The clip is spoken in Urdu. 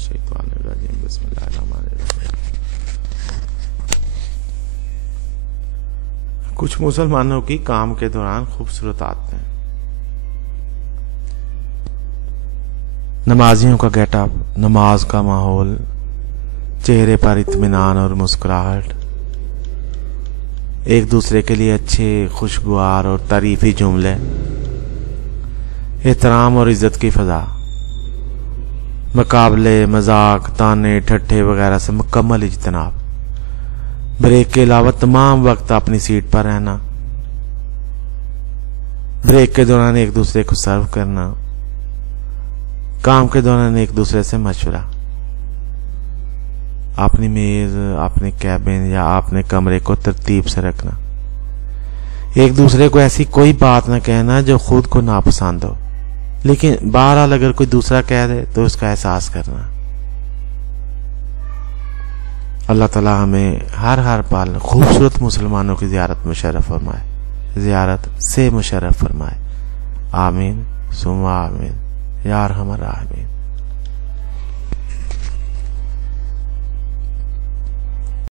الشیطان الرجیم بسم اللہ الرحمن الرحیم۔ کچھ مسلمانوں کی کام کے دوران خوبصورت عادتیں۔ نمازیوں کا گیٹ اپ، نماز کا ماحول، چہرے پر اطمینان اور مسکراہٹ، ایک دوسرے کے لیے اچھے خوشگوار اور تعریفی جملے، احترام اور عزت کی فضا، مقابلے، مذاق، تانے، ٹھٹھے وغیرہ سے مکمل اجتناب، بریک کے علاوہ تمام وقت اپنی سیٹ پر رہنا، بریک کے دوران ایک دوسرے کو سرو کرنا، کام کے دوران ایک دوسرے سے مشورہ، اپنی میز، اپنے کیبن یا اپنے کمرے کو ترتیب سے رکھنا، ایک دوسرے کو ایسی کوئی بات نہ کہنا جو خود کو ناپسند ہو، لیکن بہرحال اگر کوئی دوسرا کہہ دے تو اس کا احساس کرنا۔ اللہ تعالی ہمیں ہر پال خوبصورت مسلمانوں کی زیارت مشرف فرمائے، زیارت سے مشرف فرمائے، آمین ثم آمین یا ارحم الراحمین۔